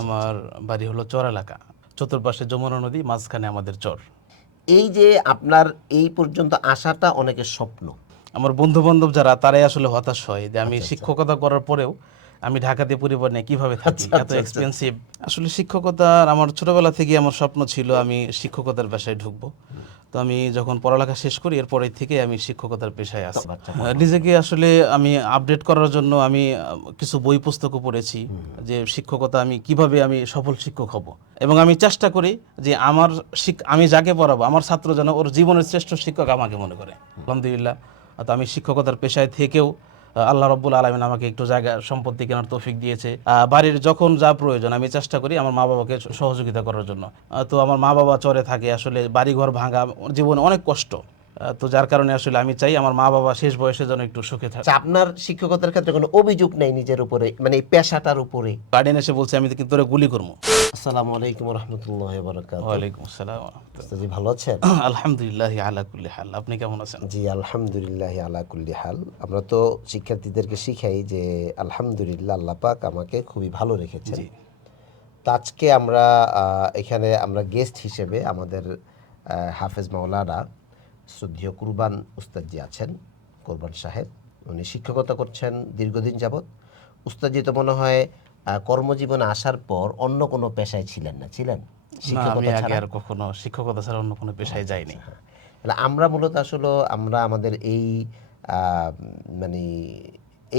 আমার বাড়ি হলো চর এলাকা। চতুর্পাশে যমুনা নদী মাঝখানে আমাদের চর। এই যে আপনার এই পর্যন্ত আসাটা অনেকের স্বপ্ন। আমার বন্ধু বান্ধব যারা তারাই আসলে হতাশ হয় যে আমি শিক্ষকতা করার পরেও আমি ঢাকাতে পরিবার নিয়ে কীভাবে থাকি? এত এক্সপেন্সিভ আসলে শিক্ষকতার আমার ছোটবেলা থেকে আমার স্বপ্ন ছিল আমি শিক্ষকতার পেশায় ঢুকবো। তো আমি যখন পড়ালেখা শেষ করি এরপরে থেকে আমি শিক্ষকতার পেশায় আসি নিজেকে আসলে আমি আপডেট করার জন্য আমি কিছু বই পুস্তকও পড়েছি যে শিক্ষকতা আমি কীভাবে আমি সফল শিক্ষক হব। এবং আমি চেষ্টা করি যে আমার আমি যাকে পড়াবো আমার ছাত্র যেন ওর জীবনের শ্রেষ্ঠ শিক্ষক আমাকে মনে করে। আলহামদুলিল্লাহ। তো আমি শিক্ষকতার পেশায় থেকেও আল্লাহ রব্বুল আলমিন আমাকে একটু জায়গা সম্পত্তি কেনার তৌফিক দিয়েছে। বাড়ির যখন যা প্রয়োজন আমি চেষ্টা করি আমার মা বাবাকে সহযোগিতা করার জন্য। তো আমার মা বাবা চরে থাকে আসলে বাড়িঘর ভাঙা জীবনে অনেক কষ্ট। তো যার কারণে আসলে আমি চাই আমার মা বাবা শেষ বয়সে যেন একটু সুখে থাকে। আচ্ছা, আপনার শিক্ষকতার ক্ষেত্রে কোনো অভিযোগ নেই নিজের উপরে? মানে এই পেশাটার উপরে? গার্ডেন এসে বলছে আমি কিন্তু গুলি করব। আসসালামু আলাইকুম রহমতুল্লাহ বরকাত ওয়ালাইকুম আসসালাম ওয়া ভালো আছেন? আলহামদুলিল্লাহ আলা কুল্লি হাল। আপনি কেমন আছেন? জি আলহামদুলিল্লাহ আলা কুল্লি হাল। আমরা তো শিক্ষার্থীদেরকে শিখাই যে আলহামদুলিল্লাহ আল্লাহ পাক আমাকে খুবই ভালো রেখেছেন। জি। তো আজকে আমরা এখানে আমরা গেস্ট হিসেবে আমাদের হাফেজ মাওলানা শ্রদ্ধীয় কুরবান উস্তাদজি আছেন কুরবান সাহেব। উনি শিক্ষকতা করছেন দীর্ঘদিন যাবৎ। উস্তাদজি তো মনে হয় কর্মজীবনে আসার পর অন্য কোনো পেশায় ছিলেন না ছিলেন? আমি আগে আর কখনো শিক্ষকতা ছাড়া অন্য কোনো পেশায় যাইনি। তাহলে আমরা মূলত আসলে আমরা আমাদের এই মানে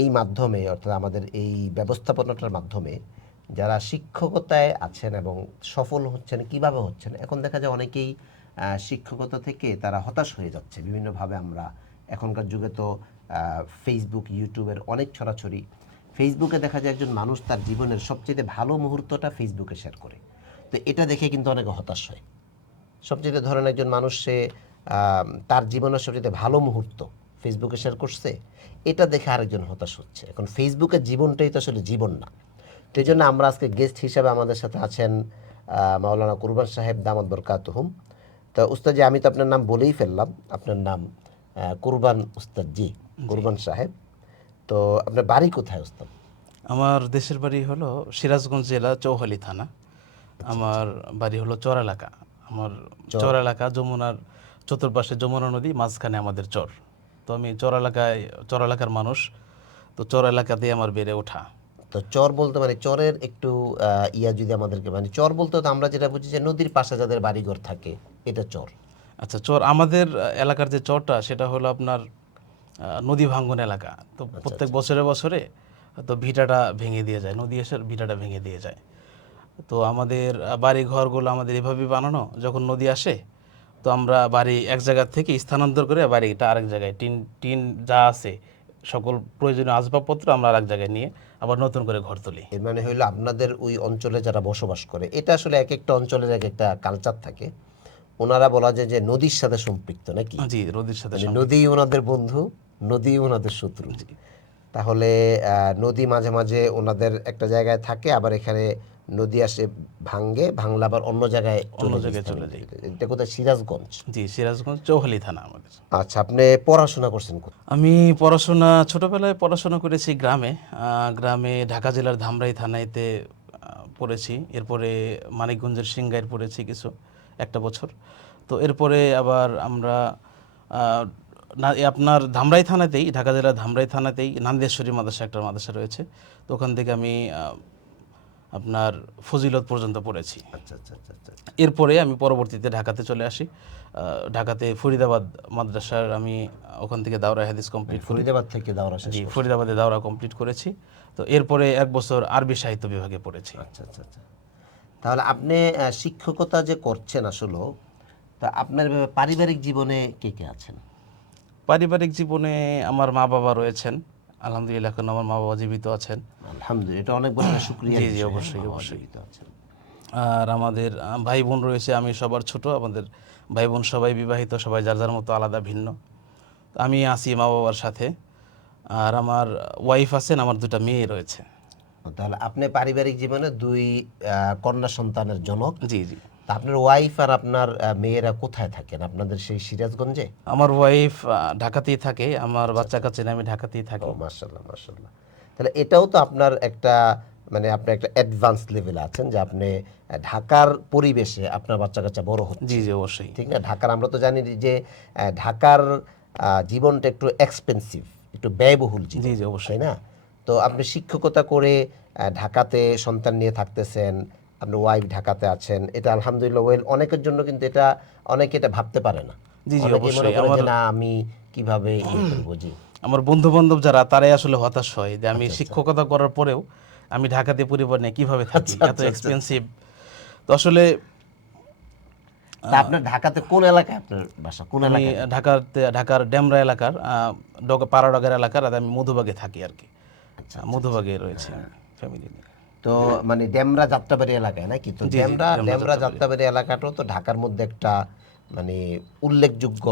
এই মাধ্যমে অর্থাৎ আমাদের এই ব্যবস্থাপনাটার মাধ্যমে যারা শিক্ষকতায় আছেন এবং সফল হচ্ছেন কীভাবে হচ্ছেন? এখন দেখা যায় অনেকেই শিক্ষকতা থেকে তারা হতাশ হয়ে যাচ্ছে। বিভিন্নভাবে আমরা এখনকার যুগে তো ফেসবুক ইউটিউবের অনেক ছড়াছড়ি। ফেসবুকে দেখা যায় একজন মানুষ তার জীবনের সবচেয়ে ভালো মুহূর্তটা ফেসবুকে শেয়ার করে। তো এটা দেখে কিন্তু অনেকে হতাশ হয়। সবচেয়ে ধরেন একজন মানুষ সে তার জীবনের সবচেয়ে ভালো মুহূর্ত ফেসবুকে শেয়ার করছে এটা দেখে আরেকজন হতাশ হচ্ছে। এখন ফেসবুকের জীবনটাই তো আসলে জীবন না। তো এই জন্য আমরা আজকে গেস্ট হিসাবে আমাদের সাথে আছেন মাওলানা কুরবান সাহেব দামাদ বরকাতহুম তো উস্তাদজি আমি তো আপনার নাম বলেই ফেললাম। আপনার নাম কুরবান উস্তাদ জি। কুরবান সাহেব। তো আপনার বাড়ি কোথায় উস্তাদ আমার দেশের বাড়ি হলো সিরাজগঞ্জ জেলা চৌহালি থানা। আমার বাড়ি হলো চর এলাকা। আমার চর। এলাকা যমুনার চতুর্পাশে যমুনা নদী মাঝখানে আমাদের চর। তো আমি চর এলাকায় চর এলাকার মানুষ। তো চর এলাকাতেই আমার বেড়ে ওঠা। তো চর বলতে মানে চরের একটু ইয়া যদি আমাদেরকে মানে চর বলতে তো আমরা যেটা বুঝি যে নদীর পাশে যাদের বাড়িঘর থাকে এটা চর। আচ্ছা চর আমাদের এলাকার যে চরটা সেটা হলো আপনার নদী ভাঙ্গন এলাকা। তো প্রত্যেক বছরে বছরে তো ভিটাটা ভেঙে দিয়ে যায় নদী এসে ভিটাটা ভেঙে দিয়ে যায়। তো আমাদের বাড়ি ঘরগুলো আমাদের এভাবেই বানানো যখন নদী আসে তো আমরা বাড়ি এক জায়গা থেকে স্থানান্তর করে বাড়িটা আরেক জায়গায় টিন টিন যা আছে সকল প্রয়োজনীয় আসবাবপত্র আমরা আরেক জায়গায় নিয়ে আবার নতুন করে ঘর তুলি। এর মানে হইল আপনাদের ওই অঞ্চলে যারা বসবাস করে এটা আসলে এক একটা অঞ্চলের এক একটা কালচার থাকে। ওনারা বলা যায় যে নদীর সাথে সম্পৃক্ত নাকি? জি নদীর সাথে মানে নদী ওনাদের বন্ধু নদী ওনাদের শত্রু। তাহলে নদী মাঝে মাঝে ওনাদের একটা জায়গায় থাকে আবার এখানে নদী আসে ভাঙ্গে ভাঙলে আবার অন্য জায়গায় অন্য জায়গায় চলে যায়। এটা কোথায়? সিরাজগঞ্জ। জি সিরাজগঞ্জ চৌহালি থানা আমাদের আচ্ছা আপনি পড়াশোনা করছেন আমি পড়াশোনা ছোটবেলায় পড়াশোনা করেছি গ্রামে। গ্রামে ঢাকা জেলার ধামরাই থানাইতে পড়েছি। এরপরে মানিকগঞ্জের সিংগাইর পড়েছি কিছু একটা বছর। তো এরপরে আবার আমরা না এ আপনার ধামরাই থানাতেই ঢাকা জেলার ধামরাই থানাতেই নান্দেশ্বরী মাদ্রাসা একটা মাদ্রাসা রয়েছে। তো ওখান থেকে আমি আপনার ফজিলত পর্যন্ত পড়েছি। আচ্ছা আচ্ছা আচ্ছা আচ্ছা। এরপরে আমি পরবর্তীতে ঢাকাতে চলে আসি। ঢাকাতে ফরিদাবাদ মাদ্রাসার আমি ওখান থেকে দাওরা হাদিস কমপ্লিট ফরিদাবাদ থেকে দাওরা জি ফরিদাবাদে দাওরা কমপ্লিট করেছি। তো এরপরে এক বছর আরবি সাহিত্য বিভাগে পড়েছি। আচ্ছা আচ্ছা আচ্ছা। তাহলে আপনি শিক্ষকতা যে করছেন আসলে তা আপনার পারিবারিক জীবনে কে কে আছেন? পারিবারিক জীবনে আমার মা বাবা রয়েছেন। আলহামদুলিল্লাহ এখন আমার মা বাবা জীবিত আছেন। আলহামদুলিল্লাহ এটা অনেক বড় শুক্রিয়া জি জি অবশ্যই অবশ্যই। আর আমাদের ভাই বোন রয়েছে আমি সবার ছোট আমাদের ভাই বোন সবাই বিবাহিত সবাই যার যার মতো আলাদা ভিন্ন। তো আমি আছি মা বাবার সাথে। আর আমার ওয়াইফ আছেন আমার দুটা মেয়ে রয়েছে। তাহলে আপনি পারিবারিক জীবনে দুই কন্যা সন্তানের জনক। জি জি। তা আপনার ওয়াইফ আর আপনার মেয়েরা কোথায় থাকেন? আপনাদের সেই সিরাজগঞ্জে? আমার ওয়াইফ ঢাকাতেই থাকে। আমার বাচ্চা কাচ্চা নিয়ে আমি ঢাকাতেই থাকি। মার্শাল্লাহ মার্শাল্লাহ তাহলে এটাও তো আপনার একটা মানে আপনি একটা অ্যাডভান্স লেভেলে আছেন যে আপনি ঢাকার পরিবেশে আপনার বাচ্চা কাচ্চা বড় হচ্ছে। জি জি অবশ্যই। ঠিক না? ঢাকার আমরা তো জানি যে ঢাকার জীবনটা একটু এক্সপেন্সিভ একটু ব্যয়বহুল জি জি অবশ্যই। না? তো আপনি শিক্ষকতা করে ঢাকাতে সন্তান নিয়ে থাকতেছেন আপনার ওয়াইফ ঢাকাতে আছেন এটা আলহামদুলিল্লাহ ওয়েল অনেকের জন্য কিন্তু এটা অনেকে এটা ভাবতে পারে না। জি, জি, অবশ্যই। আমার- না আমি কীভাবে ইয়ে জি। আমার বন্ধু বান্ধব যারা তারাই আসলে হতাশ হয় যে আচ্ছা, আমি শিক্ষকতা করার পরেও আমি ঢাকাতে পরিবার নিয়ে কীভাবে থাকি? আচ্ছা, এত এক্সপেন্সিভ তো আসলে আপনার ঢাকাতে কোন এলাকায় আপনার বাসা? কোন আমি এলাকায়? ঢাকাতে ঢাকার ডেমরা এলাকার ডগ- পাড়াডগের এলাকার আর আমি মধুবাগে থাকি আর কি। আচ্ছা, মধুবাগে রয়েছে ফ্যামিলি নিয়ে। তো মানে ডেমরা যাত্রাবাড়ি এলাকায় নাকি তো ডেমরা ডেমরা যাত্রাবাড়ি। এলাকাটাও তো ঢাকার মধ্যে একটা মানে উল্লেখযোগ্য।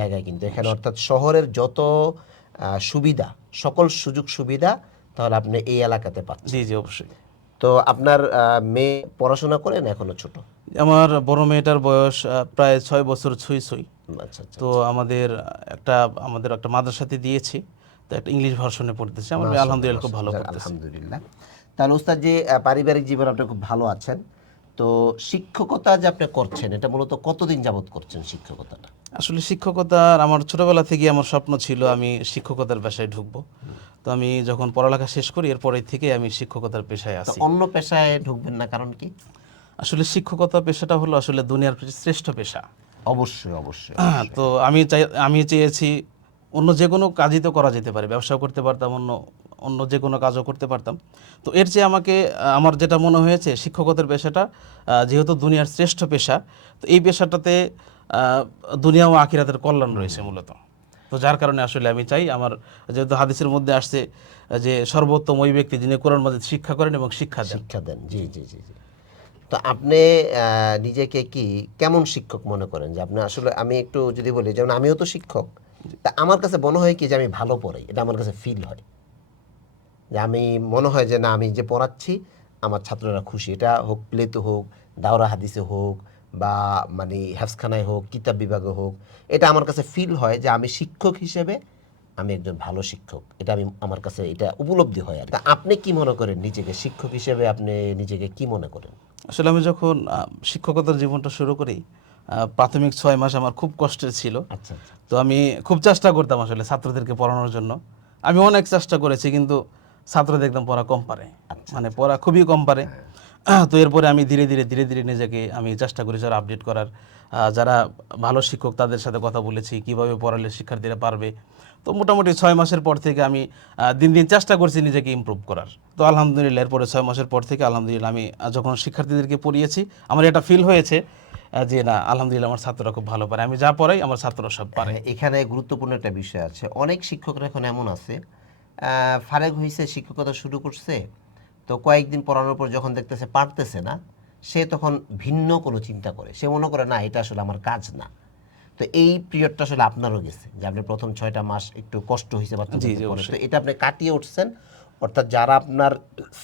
জায়গা কিন্তু। এখানে অর্থাৎ শহরের যত সুবিধা সকল সুযোগ সুবিধা তাহলে আপনি এই এলাকাতে পাচ্ছেন। জি জি অবশ্যই। তো আপনার মেয়ে পড়াশোনা করেন এখনও ছোট? আমার বড় মেয়েটার বয়স প্রায় ছয় বছর ছুঁই ছুঁই। আচ্ছা আচ্ছা তো আমাদের একটা আমাদের একটা মাদ্রাসাতে দিয়েছি তো একটা ইংলিশ ভার্সনে পড়তেছে। আমার আলহামদুলিল্লাহ খুব ভালো আলহামদুলিল্লাহ। তাহলে উস্তাদ যে পারিবারিক জীবন আপনি খুব ভালো আছেন। তো শিক্ষকতা যে আপনি করছেন এটা মূলত কতদিন যাবত করছেন শিক্ষকতাটা? আসলে শিক্ষকতার আমার ছোটবেলা থেকে আমার স্বপ্ন ছিল আমি শিক্ষকতার পেশায় ঢুকবো। তো আমি যখন পড়ালেখা শেষ করি এরপরে থেকে আমি শিক্ষকতার পেশায় আছি। অন্য পেশায় ঢুকবেন না কারণ কি? আসলে শিক্ষকতা পেশাটা হলো আসলে দুনিয়ার শ্রেষ্ঠ পেশা। অবশ্যই অবশ্যই তো আমি চাই আমি চেয়েছি অন্য যে কোনো কাজই তো করা যেতে পারে ব্যবসাও করতে পারতাম অন্য অন্য যে কোনো কাজও করতে পারতাম। তো এর চেয়ে আমাকে আমার যেটা মনে হয়েছে শিক্ষকতার পেশাটা যেহেতু দুনিয়ার শ্রেষ্ঠ পেশা তো এই পেশাটাতে দুনিয়া ও আখিরাতের কল্যাণ রয়েছে মূলত। তো যার কারণে আসলে আমি চাই আমার যেহেতু হাদিসের মধ্যে আসছে যে সর্বোত্তম ওই ব্যক্তি যিনি কোরআন মাজিদ শিক্ষা করেন এবং শিক্ষা দেন। শিক্ষা দেন জি জি জি জি। তো আপনি নিজেকে কি কেমন শিক্ষক মনে করেন? যে আপনি আসলে আমি একটু যদি বলি যেমন আমিও তো শিক্ষক তা আমার কাছে মনে হয় কি যে আমি ভালো পড়াই এটা আমার কাছে ফিল হয়। যে আমি মনে হয় যে না আমি যে পড়াচ্ছি আমার ছাত্ররা খুশি। এটা হোক প্লেতে হোক দাওরা হাদিসে হোক বা মানে হ্যাফসখানায় হোক কিতাব বিভাগে হোক এটা আমার কাছে ফিল হয় যে আমি শিক্ষক হিসেবে আমি একজন ভালো শিক্ষক। এটা আমি আমার কাছে এটা উপলব্ধি হয় আর আপনি কি মনে করেন নিজেকে শিক্ষক হিসেবে আপনি নিজেকে কি মনে করেন? আসলে আমি যখন শিক্ষকতার জীবনটা শুরু করি প্রাথমিক ছয় মাস আমার খুব কষ্টের ছিল। আচ্ছা আচ্ছা। তো আমি খুব চেষ্টা করতাম আসলে ছাত্রদেরকে পড়ানোর জন্য। আমি অনেক চেষ্টা করেছি কিন্তু ছাত্রদের একদম পড়া কম পারে। মানে পড়া খুবই কম পারে। তো এরপরে আমি ধীরে ধীরে ধীরে ধীরে নিজেকে আমি চেষ্টা করেছি আরও আপডেট করার। যারা ভালো শিক্ষক তাদের সাথে কথা বলেছি কীভাবে পড়ালে শিক্ষার্থীরা পারবে। তো মোটামুটি ছয় মাসের পর থেকে আমি দিন দিন চেষ্টা করছি নিজেকে ইম্প্রুভ করার। তো আলহামদুলিল্লাহ এরপরে ছয় মাসের পর থেকে আলহামদুলিল্লাহ আমি যখন শিক্ষার্থীদেরকে পড়িয়েছি আমার এটা ফিল হয়েছে যে না আলহামদুলিল্লাহ আমার ছাত্ররা খুব ভালো পারে। আমি যা পড়াই আমার ছাত্ররা সব পারে। হ্যাঁ, এখানে গুরুত্বপূর্ণ একটা বিষয় আছে। অনেক শিক্ষকরা এখন এমন আছে ফারেক হয়েছে শিক্ষকতা শুরু করছে। তো কয়েকদিন পড়ানোর পর যখন দেখতেছে পারতেছে না সে তখন ভিন্ন কোনো চিন্তা করে। সে মনে করে না এটা আসলে আমার কাজ না। তো এই পিরিয়ডটা আসলে আপনারও গেছে যে আপনি প্রথম ছয়টা মাস একটু কষ্ট হয়েছে পড়াতে। তো এটা আপনি কাটিয়ে উঠছেন অর্থাৎ যারা আপনার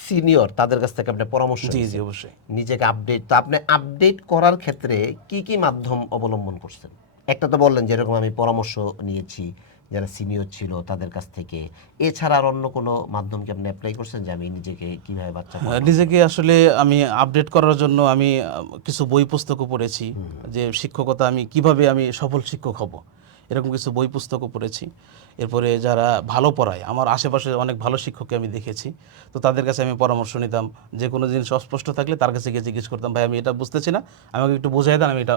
সিনিয়র তাদের কাছ থেকে আপনি পরামর্শ জি। জি অবশ্যই। নিজেকে আপডেট তো আপনি আপডেট করার ক্ষেত্রে কি কি মাধ্যম অবলম্বন করছেন? একটা তো বললেন যেরকম আমি পরামর্শ নিয়েছি যারা সিনিয়র ছিল তাদের কাছ থেকে। এছাড়া আর অন্য কোনো মাধ্যম কি আপনি অ্যাপ্লাই করছেন যে আমি নিজেকে কীভাবে বাচ্চা নিজেকে আসলে আমি আপডেট করার জন্য আমি কিছু বই পুস্তকও পড়েছি যে শিক্ষকতা আমি কীভাবে আমি সফল শিক্ষক হব এরকম কিছু বই পুস্তকও পড়েছি। এরপরে যারা ভালো পড়ায় আমার আশেপাশে অনেক ভালো শিক্ষককে আমি দেখেছি তো তাদের কাছে আমি পরামর্শ নিতাম। যে কোনো জিনিস অস্পষ্ট থাকলে তার কাছে গিয়ে জিজ্ঞেস করতাম ভাই আমি এটা বুঝতেছি না আমাকে একটু বোঝাই দেন আমি এটা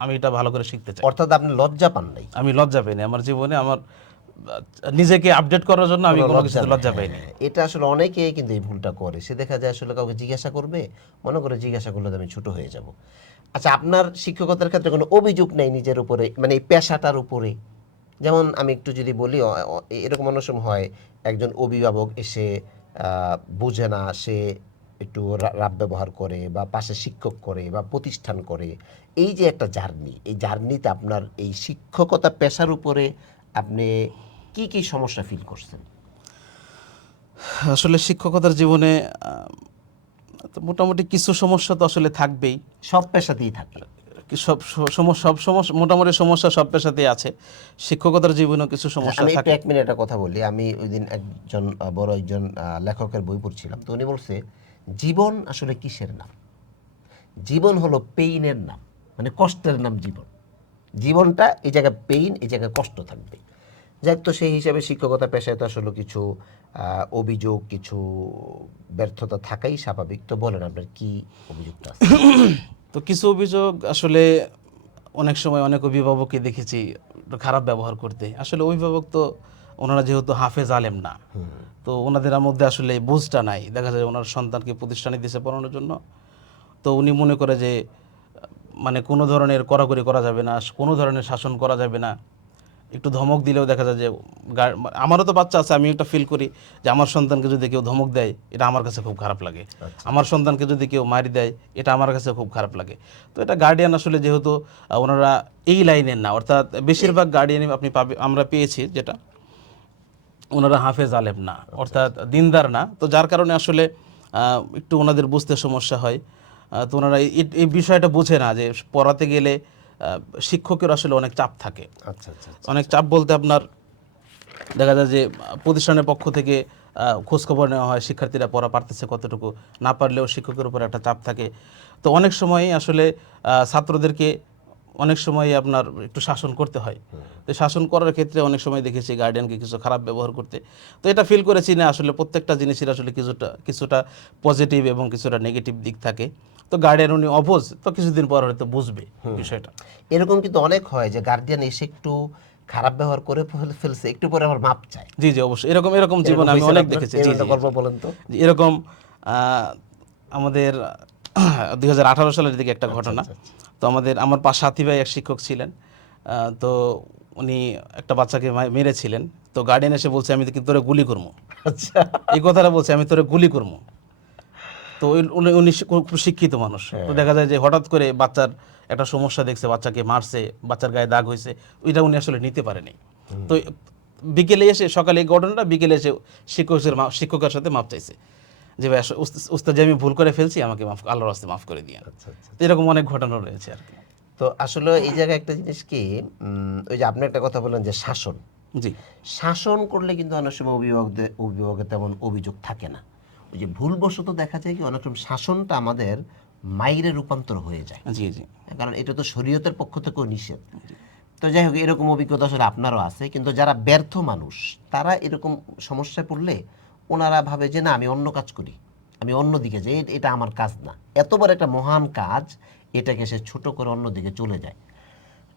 আমি এটা ভালো করে শিখতে চাই। অর্থাৎ আপনি লজ্জা পান নাই। আমি লজ্জা পাইনি। আমার জীবনে আমার নিজেকে আপডেট করার জন্য আমি কোনো কিছু লজ্জা পাইনি। হ্যাঁ, এটা আসলে অনেকেই কিন্তু এই ভুলটা করে। সে দেখা যায় আসলে কাউকে জিজ্ঞাসা করবে মনে করে জিজ্ঞাসা করলে আমি ছোট হয়ে যাব। আচ্ছা আপনার শিক্ষকতার ক্ষেত্রে কোনো অভিযোগ নেই নিজের উপরে মানে এই পেশাটার উপরে? যেমন আমি একটু যদি বলি এরকম অনেক সময় হয় একজন অভিভাবক এসে আহ, বোঝে না সে একটু রাব ব্যবহার করে বা পাশে শিক্ষক করে বা প্রতিষ্ঠান করে এই যে একটা জার্নি এই জার্নিতে আপনার এই শিক্ষকতা পেশার উপরে আপনি কি কি সমস্যা ফিল করছেন? আসলে শিক্ষকতার জীবনে মোটামুটি কিছু সমস্যা তো আসলে থাকবেই। সব পেশাতেই থাকে। সব সমস্যা সব সমস্যা মোটামুটি সমস্যা সব পেশাতেই আছে। শিক্ষকতার জীবনেও কিছু সমস্যা থাকে। এক মিনিট একটা কথা বলি। আমি ওই দিন একজন বড় একজন লেখকের বই পড়ছিলাম তো উনি বলছে জীবন আসলে কিসের নাম? জীবন হলো পেইনের নাম মানে কষ্টের নাম জীবন। জীবনটা এই জায়গায় পেইন, এই জায়গায় কষ্ট থাকবে। যাক তো সেই হিসাবে শিক্ষকতা পেশায় তো আসলে কিছু অভিযোগ, কিছু ব্যর্থতা থাকাই স্বাভাবিক। তো বলেন আপনার কি অভিযোগটা তো কিছু অভিযোগ আসলে অনেক সময় অনেক অভিভাবককে দেখেছি, খারাপ ব্যবহার করতে। আসলে অভিভাবক তো ওনারা যেহেতু হাফেজ আলেম না তো ওনাদের মধ্যে আসলে বুঝটা নাই। দেখা যায় ওনার সন্তানকে প্রতিষ্ঠানে দিয়েছে পড়ানোর জন্য। তো উনি মনে করে যে মানে কোনো ধরনের কড়াকড়ি করা যাবে না কোনো ধরনের শাসন করা যাবে না। একটু ধমক দিলেও দেখা যায় যে আমারও তো বাচ্চা আছে আমি একটা ফিল করি যে আমার সন্তানকে যদি কেউ ধমক দেয় এটা আমার কাছে খুব খারাপ লাগে। আমার সন্তানকে যদি কেউ মারি দেয় এটা আমার কাছে খুব খারাপ লাগে। তো এটা গার্ডিয়ান আসলে যেহেতু ওনারা এই লাইনের না অর্থাৎ বেশিরভাগ গার্ডিয়ান আপনি পাবে আমরা পেয়েছি যেটা। ওনারা হাফেজ আলেম না অর্থাৎ দিনদার না। তো যার কারণে আসলে একটু ওনাদের বুঝতে সমস্যা হয়। তো ওনারা এই- বিষয়টা বোঝে না যে পড়াতে গেলে শিক্ষকের আসলে অনেক চাপ থাকে। আচ্ছা আচ্ছা অনেক চাপ বলতে আপনার দেখা যায় যে প্রতিষ্ঠানের পক্ষ থেকে খোঁজখবর নেওয়া হয় শিক্ষার্থীরা পড়া পারতেছে কতটুকু। না পারলেও শিক্ষকের উপর একটা চাপ থাকে। তো অনেক সময় আসলে ছাত্রদেরকে অনেক সময় আপনার একটু শাসন করতে হয়। তো শাসন করার ক্ষেত্রে অনেক সময় দেখেছি গার্ডিয়ানকে কিছু খারাপ ব্যবহার করতে। তো এটা ফিল করেছি না আসলে প্রত্যেকটা জিনিসের আসলে কিছুটা কিছুটা পজিটিভ এবং কিছুটা নেগেটিভ দিক থাকে। তো গার্ডিয়ান উনি অবোজ তো কিছুদিন পর হয়তো বুঝবে বিষয়টা। এরকম কিন্তু অনেক হয় যে গার্ডিয়ান এসে একটু খারাপ ব্যবহার করে ফেল- ফেলছে একটু পরে আবার মাপ চায়। জি জি অবশ্যই। এরকম এরকম জীবন আমি অনেক দেখেছি। জি গল্প বলেন তো। এরকম আহ, আমাদের দুই হাজার আঠারো সালের দিকে একটা ঘটনা। তো আমাদের আমার পাশ সাথী ভাই এক শিক্ষক ছিলেন তো উনি একটা বাচ্চাকে মেরেছিলেন। তো গার্ডেন এসে বলছে আমি তোরে গুলি করব। আচ্ছা। এই কথাটা বলছে আমি তোরে গুলি করব। তো উনি উনি খুব শিক্ষিত মানুষ। তো দেখা যায় যে হঠাৎ করে বাচ্চার একটা সমস্যা দেখছে বাচ্চাকে মারছে বাচ্চার গায়ে দাগ হয়েছে ওইটা উনি আসলে নিতে পারেনি। তো বিকেলে এসে সকালে এই ঘটনাটা বিকেলে এসে শিক্ষকের শিক্ষকের সাথে মাপ চাইছে। যে ভাই উস্তাদ- আমি ভুল করে ফেলছি আমাকে মাফ আল্লাহর রাস্তে মাফ করে দিয়ে আচ্ছা আচ্ছা তো এরকম অনেক ঘটনা রয়েছে আর কি। তো আসলে এই জায়গায় একটা জিনিস কি ওই যে আপনি একটা কথা বললেন যে শাসন। জি। শাসন করলে কিন্তু অনেক সময় অভিভাবকদের অভিভাবকের তেমন অভিযোগ থাকে না। ওই যে ভুলবশত দেখা যায় কি অনেক সময় শাসনটা আমাদের মাইরে রূপান্তর হয়ে যায়। জি জি। কারণ এটা তো শরীয়তের পক্ষ থেকেও নিষেধ। তো যাই হোক এরকম অভিজ্ঞতা আসলে আপনারও আছে কিন্তু যারা ব্যর্থ মানুষ তারা এরকম সমস্যায় পড়লে ওনারা ভাবে যে না আমি অন্য কাজ করি। আমি অন্য দিকে যাই। এটা আমার কাজ না। এতবার একটা মহান কাজ এটাকে সে ছোট করে অন্য দিকে চলে যায়।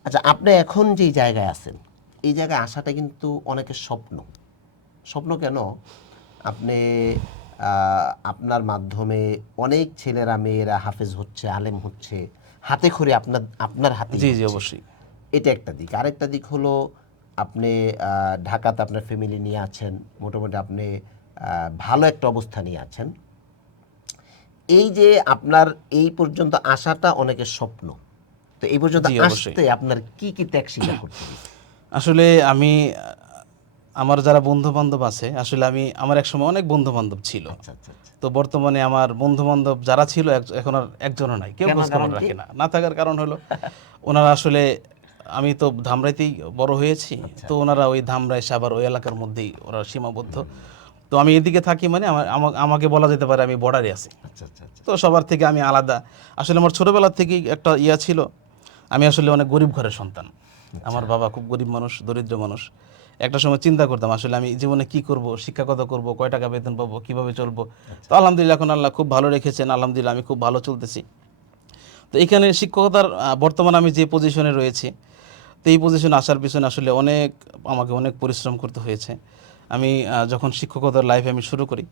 আচ্ছা আপনি এখন যেই জায়গায় আছেন এই জায়গায় আসাটা কিন্তু অনেকের স্বপ্ন। স্বপ্ন কেন? আপনি আপনার মাধ্যমে অনেক ছেলেরা মেয়েরা হাফেজ হচ্ছে আলেম হচ্ছে হাতে খড়ি আপনার আপনার হাতে জি জি অবশ্যই। এটা একটা দিক। আরেকটা দিক হলো আপনি ঢাকাতে আপনার ফ্যামিলি নিয়ে আছেন মোটামুটি আপনি ভালো একটা অবস্থা নিয়ে আছেন। এই যে আপনার এই পর্যন্ত আসাটা অনেকের স্বপ্ন। তো এই পর্যন্ত আসতে আপনার কি কি ত্যাগ স্বীকার করতে আসলে আমি আমার যারা বন্ধু বান্ধব আছে আসলে আমি আমার এক সময় অনেক বন্ধু বান্ধব ছিল। আচ্ছা আচ্ছা আচ্ছা। তো বর্তমানে আমার বন্ধু বান্ধব যারা ছিল এখন আর একজনও নাই। কেউ কেন? খোঁজ খবর রাখে না। না থাকার কারণ হলো ওনারা আসলে আমি তো ধামরাইতেই বড় হয়েছি। তো ওনারা ওই ধামরাই সাবার ওই এলাকার মধ্যেই ওরা সীমাবদ্ধ। তো আমি এদিকে থাকি মানে আমার আমাকে বলা যেতে পারে আমি বর্ডারে আছি। আচ্ছা আচ্ছা আচ্ছা। তো সবার থেকে আমি আলাদা। আসলে আমার ছোটবেলা থেকেই একটা ইয়া ছিল আমি আসলে অনেক গরিব ঘরের সন্তান। আমার বাবা খুব গরিব মানুষ দরিদ্র মানুষ। একটা সময় চিন্তা করতাম আসলে আমি জীবনে কি করব শিক্ষাগত করব কয় টাকা বেতন পাবো কীভাবে চলবো। তো আলহামদুলিল্লাহ এখন আল্লাহ খুব ভালো রেখেছেন আলহামদুলিল্লাহ আমি খুব ভালো চলতেছি। তো এখানে শিক্ষকতার বর্তমানে আমি যে পজিশনে রয়েছি তো এই পজিশনে আসার পিছনে আসলে অনেক আমাকে অনেক পরিশ্রম করতে হয়েছে। আমি যখন শিক্ষকতার লাইফ আমি শুরু করি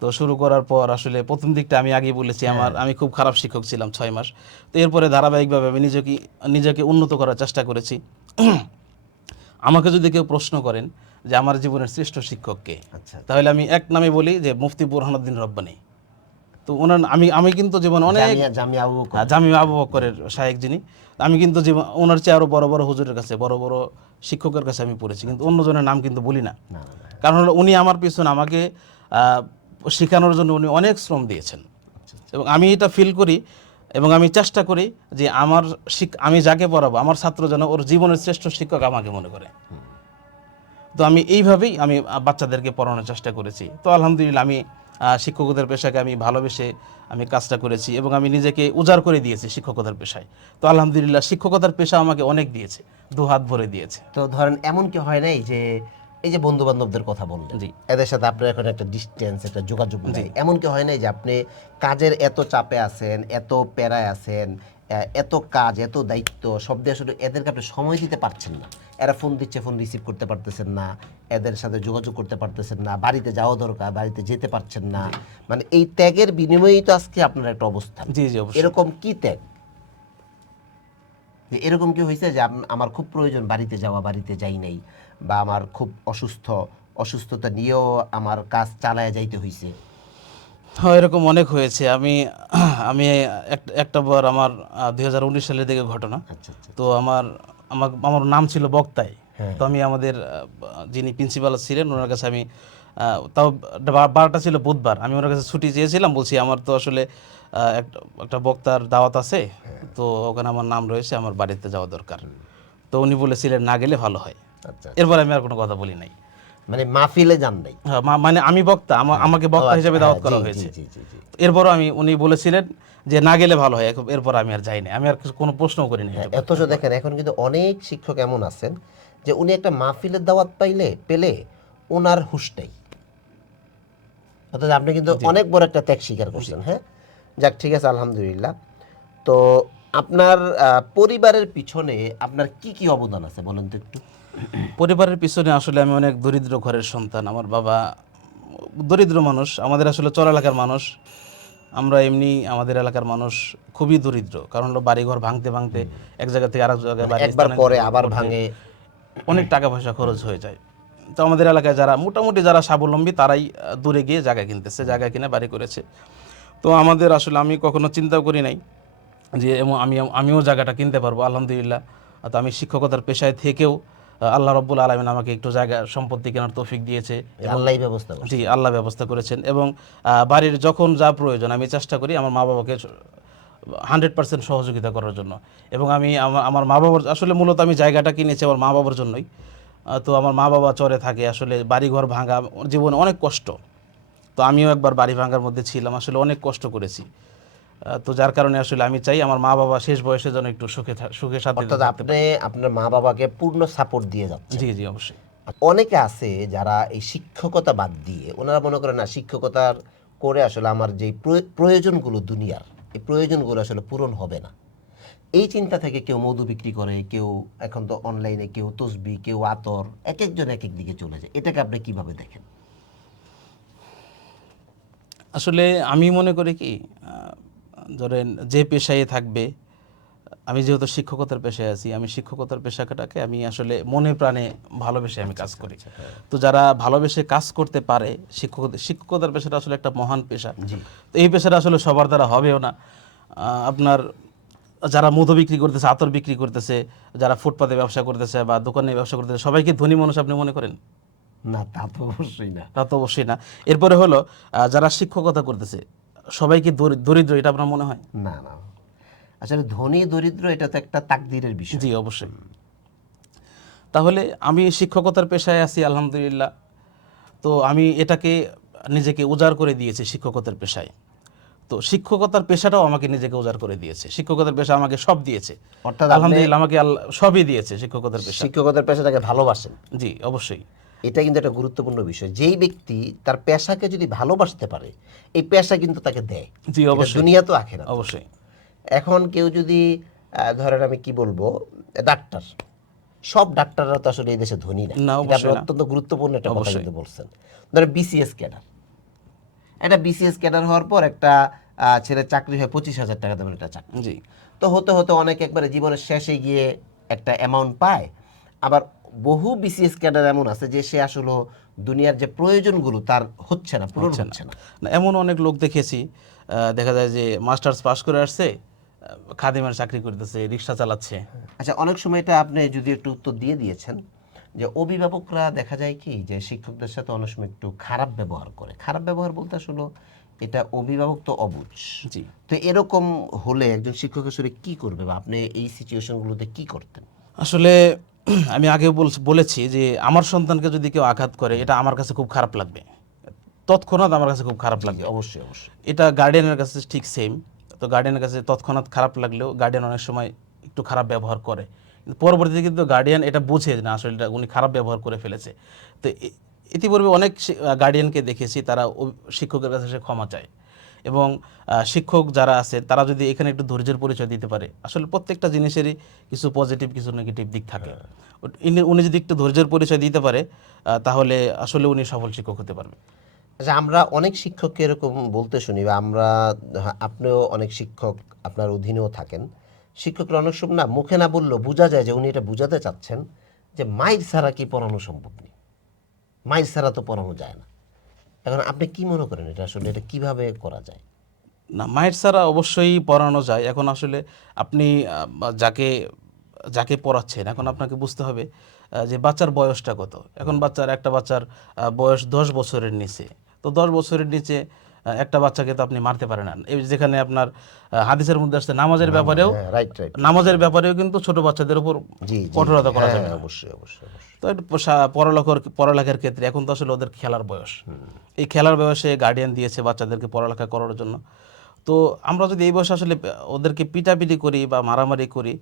তো শুরু করার পর আসলে প্রথম দিকটা আমি আগে বলেছি আমার আমি খুব খারাপ শিক্ষক ছিলাম ছয় মাস। তো এরপরে ধারাবাহিকভাবে আমি নিজেকে নিজেকে উন্নত করার চেষ্টা করেছি। আমাকে যদি কেউ প্রশ্ন করেন যে আমার জীবনের শ্রেষ্ঠ শিক্ষককে আচ্ছা। তাহলে আমি এক নামে বলি যে মুফতি বুরহানুদ্দিন রব্বানি। তো ওনার আমি আমি কিন্তু জীবন অনেক বকর। হ্যাঁ, জামি আবু বকরের শায়েক যিনি। আমি কিন্তু জীবন ওনার চেয়ে আরও বড় বড় হুজুরের কাছে বড় বড় শিক্ষকের কাছে আমি পড়েছি। কিন্তু অন্যজনের নাম কিন্তু বলি না। কারণ হলো উনি আমার পিছনে আমাকে শেখানোর জন্য উনি অনেক শ্রম দিয়েছেন। এবং আমি এটা ফিল করি এবং আমি চেষ্টা করি যে আমার শিক আমি যাকে পড়াবো আমার ছাত্র যেন ওর জীবনের শ্রেষ্ঠ শিক্ষক আমাকে মনে করে। তো আমি এইভাবেই আমি বাচ্চাদেরকে পড়ানোর চেষ্টা করেছি। তো আলহামদুলিল্লাহ আমি শিক্ষকতার পেশাকে আমি ভালোবেসে আমি কাজটা করেছি এবং আমি নিজেকে উজাড় করে দিয়েছি শিক্ষকতার পেশায়। তো আলহামদুলিল্লাহ শিক্ষকতার পেশা আমাকে অনেক দিয়েছে দু হাত ভরে দিয়েছে। তো ধরেন এমন কি হয় নাই যে এই যে বন্ধু বান্ধবদের কথা বললেন জি। এদের সাথে আপনার এখন একটা ডিস্টেন্স একটা যোগাযোগ নেই। এমন কি হয় নাই যে আপনি কাজের এত চাপে আছেন এত প্যারায় আছেন এত কাজ এত দায়িত্ব সব দিয়ে আসলে এদেরকে আপনি সময় দিতে পারছেন না? এরা ফোন দিচ্ছে ফোন রিসিভ করতে পারতেছেন না। এদের সাথে যোগাযোগ করতে পারতেছেন না। বাড়িতে যাওয়া দরকার বাড়িতে যেতে পারছেন না। মানে এই ত্যাগের বিনিময়েই তো আজকে আপনার একটা অবস্থা। জি জি এরকম কি ত্যাগ? যে এরকম কি হয়েছে যে আমার খুব প্রয়োজন বাড়িতে যাওয়া বাড়িতে যাই নাই বা আমার খুব অসুস্থ অসুস্থতা নিয়েও আমার কাজ চালায় যাইতে হয়েছে হ্যাঁ এরকম অনেক হয়েছে। আমি আমি একটা বার আমার দুই হাজার উনিশ সালের দিকে ঘটনা। আচ্ছা আচ্ছা। তো আমার আমার আমার নাম ছিল বক্তাই। হ্যাঁ। তো আমি আমাদের যিনি প্রিন্সিপাল ছিলেন ওনার কাছে আমি তাও বারোটা ছিল বুধবার। আমি ওনার কাছে ছুটি চেয়েছিলাম বলছি আমার তো আসলে একটা বক্তার দাওয়াত আছে। তো ওখানে আমার নাম রয়েছে আমার বাড়িতে যাওয়া দরকার। তো উনি বলেছিলেন না গেলে ভালো হয়। আচ্ছা। এরপর আমি আর কোনো কথা বলি নাই। মানে মাহফিলে যান নাই? হ্যাঁ, মানে আমি বক্তা আমাকে বক্তা হিসেবে দাওয়াত করা হ্যাঁ, হয়েছে। এরপরও আমি উনি বলেছিলেন যে না গেলে ভালো হয় এরপর আমি আর যাইনি আমি আর কোনো প্রশ্নও করিনি হ্যাঁ, অথচ দেখেন এখন কিন্তু অনেক শিক্ষক এমন আছেন যে উনি একটা মাহফিলের দাওয়াত পাইলে পেলে ওনার হুশ নেই অথচ আপনি কিন্তু অনেক বড় একটা ত্যাগ স্বীকার করছেন হ্যাঁ? যাক ঠিক আছে আলহামদুলিল্লাহ। তো আপনার পরিবারের পিছনে আপনার কি কি অবদান আছে বলেন তো একটু? পরিবারের পিছনে আসলে আমি অনেক দরিদ্র ঘরের সন্তান। আমার বাবা দরিদ্র মানুষ আমাদের আসলে চর এলাকার মানুষ। আমরা এমনি আমাদের এলাকার মানুষ খুবই দরিদ্র। কারণ হলো বাড়িঘর ভাঙতে ভাঙতে এক জায়গা থেকে আরেক জায়গায় বাড়ি একবার পরে আবার ভাঙে। অনেক টাকা পয়সা খরচ হয়ে যায়। তো আমাদের এলাকায় যারা মোটামুটি যারা স্বাবলম্বী তারাই দূরে গিয়ে জায়গা কিনতেছে জায়গা কিনে বাড়ি করেছে। তো আমাদের আসলে আমি কখনো চিন্তাও করি নাই যে আমি আমিও জায়গাটা কিনতে পারব আলহামদুলিল্লাহ। তো আমি শিক্ষকতার পেশায় থেকেও আল্লাহ রব্বুল আলমিন আমাকে একটু জায়গা সম্পত্তি কেনার তৌফিক দিয়েছে আল্লাহ ব্যবস্থা জি আল্লাহ ব্যবস্থা করেছেন এবং বাড়ির যখন যা প্রয়োজন আমি চেষ্টা করি আমার মা বাবাকে হান্ড্রেড পার্সেন্ট সহযোগিতা করার জন্য। এবং আমি আমা- আমার মা বাবার আসলে মূলত আমি জায়গাটা কিনেছি আমার মা বাবার জন্যই। তো আমার মা বাবা চরে থাকে আসলে বাড়িঘর ভাঙা জীবনে অনেক কষ্ট। তো আমিও একবার বাড়ি ভাঙার মধ্যে ছিলাম আসলে অনেক কষ্ট করেছি। তো যার কারণে আসলে আমি চাই আমার মা বাবা শেষ বয়সে যেন একটু সুখে সুখে সাথে অর্থাৎ আপনি আপনার মা বাবাকে পূর্ণ সাপোর্ট দিয়ে যাচ্ছেন। জি জি অবশ্যই। অনেকে আছে যারা এই শিক্ষকতা বাদ দিয়ে ওনারা মনে করেন না শিক্ষকতার করে আসলে আমার যে প্রয়- প্রয়োজনগুলো দুনিয়ার এই প্রয়োজনগুলো আসলে পূরণ হবে না। এই চিন্তা থেকে কেউ মধু বিক্রি করে কেউ এখন তো অনলাইনে কেউ তসবি কেউ আতর এক একজন এক এক দিকে চলে যায়। এটাকে আপনি কীভাবে দেখেন? আসলে আমি মনে করি কি ধরেন যে পেশায় থাকবে আমি যেহেতু শিক্ষকতার পেশায় আছি আমি শিক্ষকতার পেশাটাকে আমি আসলে মনে প্রাণে ভালোবেসে আমি কাজ করি। তো যারা ভালোবেসে কাজ করতে পারে শিক্ষক শিক্ষকতার পেশাটা আসলে একটা মহান পেশা। তো এই পেশাটা আসলে সবার দ্বারা হবেও না। আপনার যারা মধু বিক্রি করতেছে আতর বিক্রি করতেছে যারা ফুটপাতে ব্যবসা করতেছে বা দোকানে ব্যবসা করতেছে সবাইকে ধনী মানুষ আপনি মনে করেন? না তা তো অবশ্যই না। তা তো অবশ্যই না। এরপরে হলো যারা শিক্ষকতা করতেছে সবাইকে দরি- দরিদ্র এটা আপনার মনে হয়? না না। আসলে ধনী দরিদ্র এটা তো একটা তাকদিরের বিষয়। জি অবশ্যই। তাহলে আমি শিক্ষকতার পেশায় আছি আলহামদুলিল্লাহ। তো আমি এটাকে নিজেকে উজাড় করে দিয়েছি শিক্ষকতার পেশায়। তো শিক্ষকতার পেশাটাও আমাকে নিজেকে উজাড় করে দিয়েছে। শিক্ষকতার পেশা আমাকে সব দিয়েছে। অর্থাৎ আলহামদুলিল্লাহ আমাকে আল্লাহ সবই দিয়েছে শিক্ষকতার পেশা। শিক্ষকতার পেশাটাকে ভালোবাসেন। জি অবশ্যই। এটা কিন্তু একটা গুরুত্বপূর্ণ বিষয়। যেই ব্যক্তি তার পেশাকে যদি ভালোবাসতে পারে এই পেশা কিন্তু তাকে দেয়। জি অবশ্যই। দুনিয়া তো আখেরা অবশ্যই। এখন কেউ যদি ধরেন আমি কি বলব ডাক্তার। সব ডাক্তাররা তো আসলে এই দেশে ধনী না। অত্যন্ত গুরুত্বপূর্ণ একটা কথা কিন্তু বলছেন। ধরেন বিসিএস ক্যাডার। একটা বিসিএস ক্যাডার হওয়ার পর একটা ছেলে চাকরি হয় পঁচিশ হাজার টাকা দামের একটা চাকরি। জি। তো হতে হতে অনেক একবারে জীবনের শেষে গিয়ে একটা অ্যামাউন্ট পায়। আবার বহু বিসিএস ক্যাডার এমন আছে যে সে আসলে দুনিয়ার যে প্রয়োজনগুলো তার হচ্ছে না পূরণ হচ্ছে না। এমন অনেক লোক দেখেছি দেখা যায় যে মাস্টার্স পাস করে আসছে খাদিমের চাকরি করতেছে রিক্সা চালাচ্ছে। আচ্ছা অনেক সময় এটা আপনি যদি একটু উত্তর দিয়ে দিয়েছেন যে অভিভাবকরা দেখা যায় কি যে শিক্ষকদের সাথে অনেক সময় একটু খারাপ ব্যবহার করে। খারাপ ব্যবহার বলতে আসলে এটা অভিভাবক তো অবুঝ। জি। তো এরকম হলে একজন শিক্ষক আসলে কি করবে বা আপনি এই সিচুয়েশনগুলোতে কি করতেন? আসলে আমি আগে বল- বলেছি যে আমার সন্তানকে যদি কেউ আঘাত করে এটা আমার কাছে খুব খারাপ লাগবে। তৎক্ষণাৎ আমার কাছে খুব খারাপ লাগবে। অবশ্যই অবশ্যই। এটা গার্ডিয়ানের কাছে ঠিক সেম তো গার্ডিয়ানের কাছে তৎক্ষণাৎ খারাপ লাগলেও গার্ডিয়ান অনেক সময় একটু খারাপ ব্যবহার করে। কিন্তু পরবর্তীতে কিন্তু গার্ডিয়ান এটা বুঝে না আসলে এটা উনি খারাপ ব্যবহার করে ফেলেছে। তো ইতিপূর্বে অনেক গার্ডিয়ানকে দেখেছি তারা শিক্ষকের কাছে সে ক্ষমা চায়। এবং শিক্ষক যারা আছে তারা যদি এখানে একটু ধৈর্যের পরিচয় দিতে পারে আসলে প্রত্যেকটা জিনিসেরই কিছু পজিটিভ কিছু নেগেটিভ দিক থাকে। ও- উনি যদি একটু ধৈর্যের পরিচয় দিতে পারে তাহলে আসলে উনি সফল শিক্ষক হতে পারবে আচ্ছা আমরা অনেক শিক্ষককে এরকম বলতে শুনি বা আমরা হ্যাঁ, আপনিও অনেক শিক্ষক আপনার অধীনেও থাকেন। শিক্ষকরা অনেক সময় না মুখে না বললেও বোঝা যায় যে উনি এটা বোঝাতে চাচ্ছেন যে মাইর ছাড়া কি পড়ানো সম্ভব নেই। মাইর ছাড়া তো পড়ানো যায় না। এখন আপনি কি মনে করেন এটা আসলে এটা কীভাবে করা যায়? না মায়ের ছাড়া অবশ্যই পড়ানো যায়। এখন আসলে আপনি যাকে যাকে পড়াচ্ছেন এখন আপনাকে বুঝতে হবে যে বাচ্চার বয়সটা কত। এখন বাচ্চার একটা বাচ্চার বয়স দশ বছরের নিচে। তো দশ বছরের নিচে একটা বাচ্চাকে তো আপনি মারতে পারেন না। এই যেখানে আপনার হাদিসের মধ্যে আসছে নামাজের ব্যাপারেও হ্যাঁ নামাজের ব্যাপারেও কিন্তু ছোট বাচ্চাদের উপর কঠোরতা করা হ্যাঁ, যাবে অবশ্যই অবশ্যই। তো পড়ালেখার পড়ালেখার ক্ষেত্রে এখন তো আসলে ওদের খেলার বয়স এই খেলার বয়সে গার্ডিয়ান দিয়েছে বাচ্চাদেরকে পড়ালেখা করার জন্য তো আমরা যদি এই বয়সে আসলে ওদেরকে পিটাপিটি করি বা মারামারি করি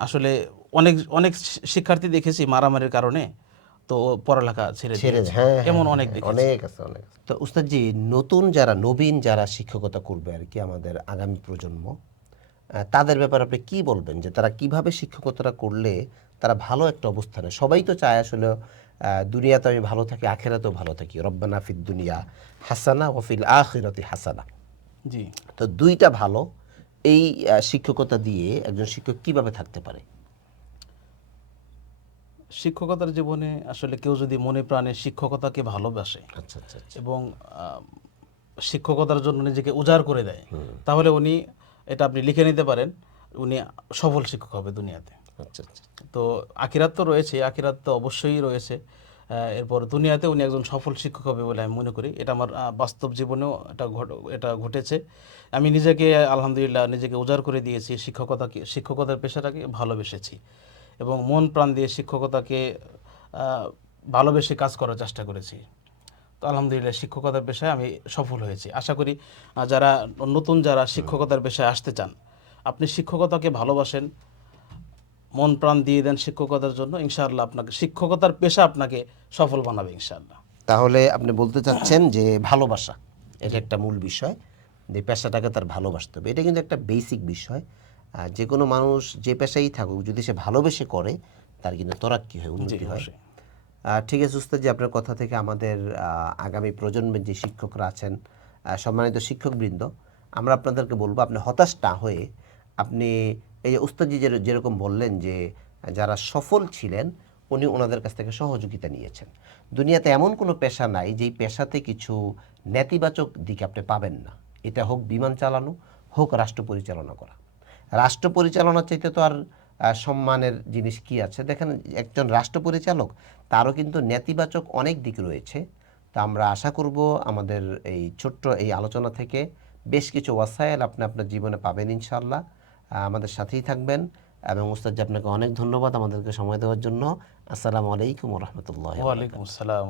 আসলে অনেক অনেক শিক্ষার্থী দেখেছি মারামারির কারণে তো পড়ালেখা ছেড়ে ছেড়ে। হ্যাঁ এমন হ্যাঁ, অনেক হ্যাঁ, অনেক আছে অনেক আছে। তো উস্তাদজি নতুন যারা নবীন যারা শিক্ষকতা করবে আর কি আমাদের আগামী প্রজন্ম তাদের ব্যাপারে আপনি কি বলবেন? যে তারা কীভাবে শিক্ষকতা করলে তারা ভালো একটা অবস্থানে? সবাই তো চায় আসলে দুনিয়াতে আমি ভালো থাকি আখেরাতেও ভালো থাকি। রব্বানা ফিদ দুনিয়া হাসানা ওফিল আখিরাতি হাসানা। জি। তো দুইটা ভালো এই শিক্ষকতা দিয়ে একজন শিক্ষক কীভাবে থাকতে পারে? শিক্ষকতার জীবনে আসলে কেউ যদি মনে প্রাণে শিক্ষকতাকে ভালোবাসে আচ্ছা আচ্ছা আচ্ছা। এবং শিক্ষকতার জন্য নিজেকে উজাড় করে দেয় তাহলে উনি এটা আপনি লিখে নিতে পারেন উনি সফল শিক্ষক হবে দুনিয়াতে। আচ্ছা আচ্ছা। তো আখিরাত তো রয়েছে আখিরাত তো অবশ্যই রয়েছে। এরপর দুনিয়াতে উনি একজন সফল শিক্ষক হবে বলে আমি মনে করি। এটা আমার বাস্তব জীবনেও এটা ঘট- এটা ঘটেছে। আমি নিজেকে আলহামদুলিল্লাহ নিজেকে উজাড় করে দিয়েছি শিক্ষকতাকে শিক্ষকতার পেশাটাকে ভালোবেসেছি। এবং মন প্রাণ দিয়ে শিক্ষকতাকে ভালোবেসে কাজ করার চেষ্টা করেছি। তো আলহামদুলিল্লাহ শিক্ষকতার পেশায় আমি সফল হয়েছি। আশা করি যারা নতুন যারা শিক্ষকতার পেশায় আসতে চান আপনি শিক্ষকতাকে ভালোবাসেন মন প্রাণ দিয়ে দেন শিক্ষকতার জন্য ইনশাআল্লাহ আপনাকে শিক্ষকতার পেশা আপনাকে সফল বানাবে ইনশাআল্লাহ। তাহলে আপনি বলতে চাচ্ছেন যে ভালোবাসা এটা একটা মূল বিষয় যে পেশাটাকে তার ভালোবাসতে হবে। এটা কিন্তু একটা বেসিক বিষয়। আর যে কোনো মানুষ যে পেশাই থাকুক যদি সে ভালোবেসে করে তার কিন্তু তরাক্কি হয় উন্নতি হয়। ঠিক আছে উস্তাদ আপনার কথা থেকে আমাদের আগামী প্রজন্মের যে শিক্ষকরা আছেন সম্মানিত শিক্ষকবৃন্দ, আমরা আপনাদেরকে বলব আপনি হতাশ না হয়ে আপনি এই যে উস্তাদজি যেরকম বললেন যে যারা সফল ছিলেন, উনি ওনাদের কাছ থেকে সহযোগিতা নিয়েছেন। দুনিয়াতে এমন কোনো পেশা নাই যেই পেশাতে কিছু নেতিবাচক দিক আপনি পাবেন না। এটা হোক বিমান চালানো, হোক রাষ্ট্র পরিচালনা করা। রাষ্ট্র পরিচালনার চাইতে তো আর সম্মানের জিনিস কি আছে? দেখেন, একজন রাষ্ট্র পরিচালক তারও কিন্তু নেতিবাচক অনেক দিক রয়েছে। তা আমরা আশা করব আমাদের এই ছোট্ট এই আলোচনা থেকে বেশ কিছু ওয়াসাইল আপনি আপনার জীবনে পাবেন ইনশাল্লাহ আমাদের সাথেই থাকবেন। এবং মুস্তাদ আপনাকে অনেক ধন্যবাদ আমাদেরকে সময় দেওয়ার জন্য। আসসালামু আলাইকুম রহমতুল্লাহ ওয়ালাইকুম আসসালাম